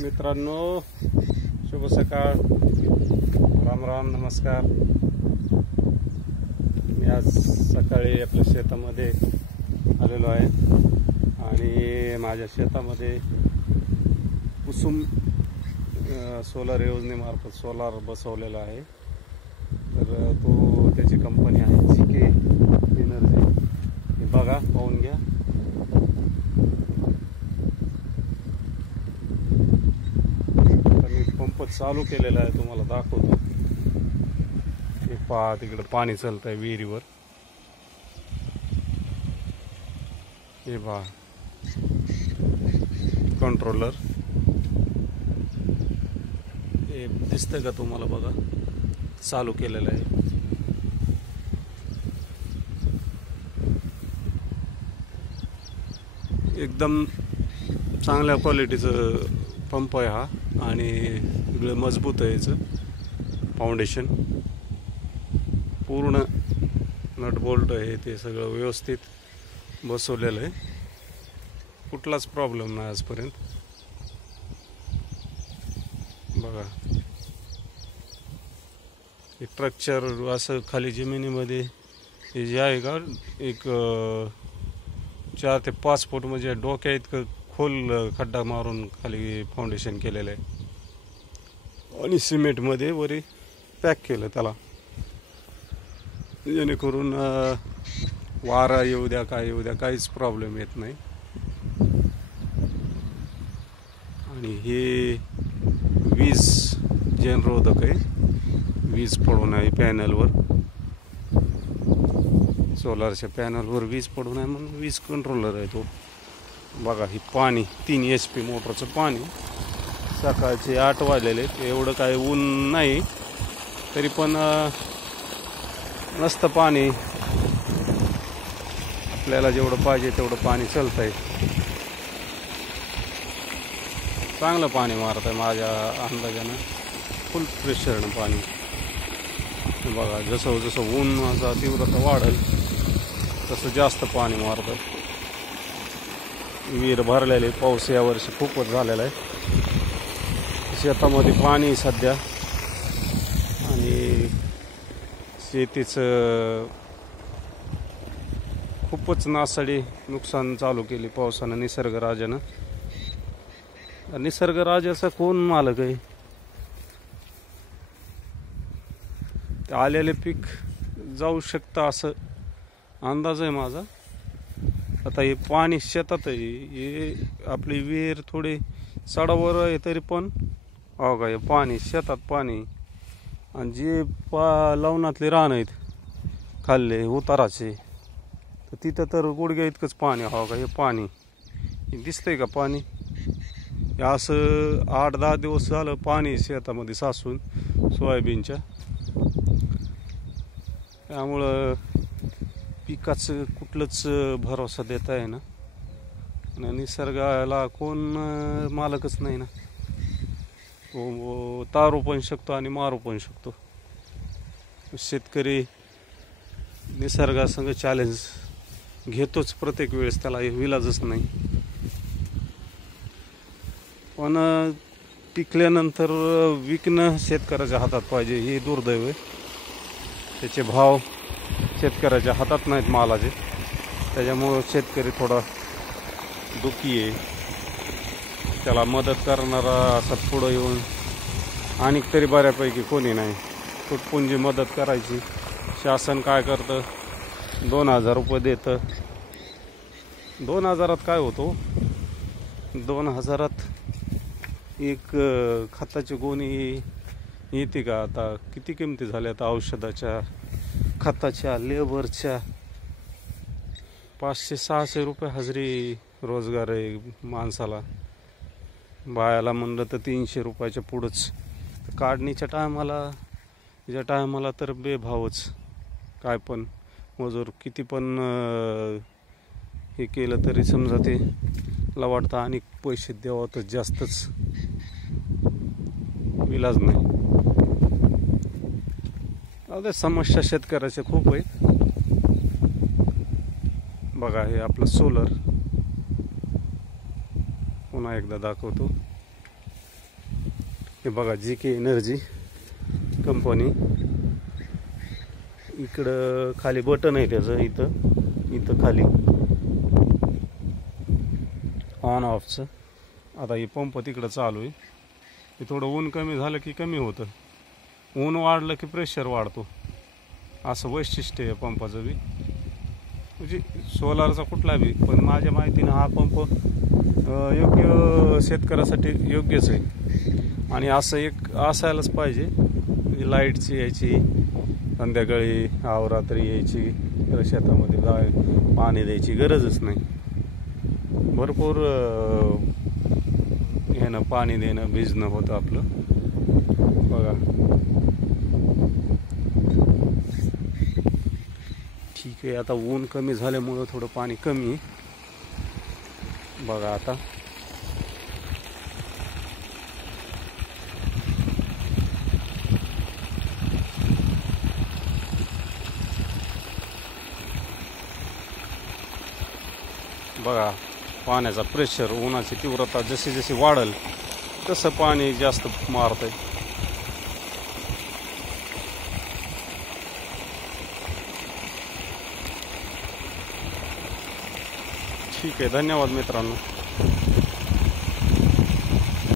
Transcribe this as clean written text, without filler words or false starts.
मित्रांनो, शुभ सकाळ, राम राम, नमस्कार. मी आज सकाळी आपल्या शेतामध्ये आलेलो आहे आणि माझ्या शेतामध्ये कुसुम सोलर योजनेमार्फत सोलार बसवलेला आहे. तर त्याची कंपनी आहे CK एनर्जी. हे बघा, पाहून घ्या. पंप चालू केलेला आहे, तुम्हाला दाखवतो. हे पहा, तिकडे पाणी चालत आहे विहिरीवर. हे पहा, कंट्रोलर हे दिसतंय का तुम्हाला? बघा, चालू केलेलं आहे. एकदम चांगल्या क्वालिटीचं पंप आहे हा आणि सगळं मजबूत आहे. याचं फाउंडेशन पूर्ण नट बोल्ट आहे, ते सगळं व्यवस्थित बसवलेलं आहे. कुठलाच प्रॉब्लेम नाही आजपर्यंत. बघा, हे स्ट्रक्चर असं खाली जमिनीमध्ये हे जे आहे का, एक 4 ते 5 फूट म्हणजे डोक्या इतकं खोल खड्डा मारून खाली फाउंडेशन केलेलं आहे आणि सिमेंटमध्ये वरी पॅक केलं त्याला, जेणेकरून वारा येऊ द्या, काय येऊ द्या, काहीच प्रॉब्लेम येत नाही. आणि हे वीज जनरोधक आहे, वीज पडू नये पॅनलवर, सोलारच्या पॅनलवर वीज पडू नये म्हणून वीज कंट्रोलर आहे तो. बघा, ही पाणी 3 HP मोटरचं पाणी. सकाळचे 8 वाजलेले, एवढं काय ऊन नाही, तरी पण नसतं पाणी. आपल्याला जेवढं पाहिजे तेवढं पाणी चालतं आहे. चांगलं पाणी मारत आहे माझ्या अंदाजानं, फुल प्रेशरनं पाणी. बघा, जसं जसं ऊन्हाचा तीव्रता वाढेल तसं जास्त पाणी मारतं. विहीर भरलेले, पाऊस यावर्षी खूपच झालेला आहे. शेतामध्ये पाणी सध्या आणि शेतीचं खूपच नासाडी नुकसान चालू केली पावसानं, निसर्गराजानं. निसर्गराजाचा कोण मालक आहे? ते आलेले पीक जाऊ शकतं असं अंदाज आहे माझा. आता हे पाणी शेतात आहे, हे आपली विहीर थोडी सडावर आहे, तरी पण हो का, हे पाणी शेतात पाणी. आणि जे लवणातले रान आहेत खाल्ले उताराचे, तर तिथं तर गुडघ्या इतकंच पाणी. हो का, हे पाणी दिसतंय का? पाणी हे असं 8-10 दिवस झालं पाणी शेतामध्ये साचून सोयाबीनच्या. त्यामुळं पिकाचं कुठलंच भरोसा देता आहे ना, आणि निसर्गाला कोण मालकच नाही ना. तो तारू पण शकतो आणि मारू पण शकतो. शेतकरी निसर्गासंग चॅलेंज घेतोच प्रत्येक वेळेस, त्याला विलाजच नाही. पण पिकल्यानंतर विकणं शेतकऱ्याच्या हातात पाहिजे, हे दुर्दैव आहे. त्याचे भाव शेतकऱ्याच्या हातात नाहीत मालाचे, त्याच्यामुळं शेतकरी थोडा दुःखी आहे. त्याला मदत करणारा असा पुढं येऊन आणि तरी बऱ्यापैकी कोणी नाही. तुटपुंजी मदत करायची. शासन काय करतं? 2000 रुपये देतं. 2000 काय होतो? 2000 एक खताची गोणी येते का? आता किती किमती झाल्या आता औषधाच्या, खताच्या, लेबरच्या. 500-600 रुपये हजेरी रोजगार आहे माणसाला. बायाला म्हणलं तर 300 रुपयाच्या पुढंच. काढणीच्या टायमाला तर बेभावच. काय पण मजूर किती पण हे केलं तरी समजा ते ला वाटतं आणि पैसे द्यावं तर जास्तच, इलाज नाही. आता समस्या शेतकऱ्याच्या खूप आहेत. बघा, हे आपलं सोलर पुन्हा एकदा दाखवतो. हे बघा JK एनर्जी कंपनी, इकडं खाली बटन आहे त्याचं, इथं खाली ऑन ऑफचं. आता हे पंप तिकडं चालू आहे. हे थोडं ऊन कमी झालं की कमी होतं, ऊन वाढलं की प्रेशर वाढतो, असं वैशिष्ट्य आहे पंपाचं बी. म्हणजे सोलारचा कुठला बी, पण माझ्या माहितीनं हा पंप योग्य शेतकऱ्यासाठी योग्यच आहे. आणि असं एक असायलाच पाहिजे. म्हणजे लाईटची यायची, संध्याकाळी अवरात्री यायची, शेतामध्ये पाणी द्यायची गरजच नाही. भरपूर ह्यानं पाणी देणं भिजणं होतं आपलं. बघा ठीक आहे. आता ऊन कमी झाल्यामुळं थोडं पाणी कमी आहे. बघा आता बघा पाण्याचा प्रेशर, उन्हाची तीव्रता जशी जशी वाढेल तसं पाणी जास्त मारतंय. ठीक आहे, धन्यवाद मित्रांनो.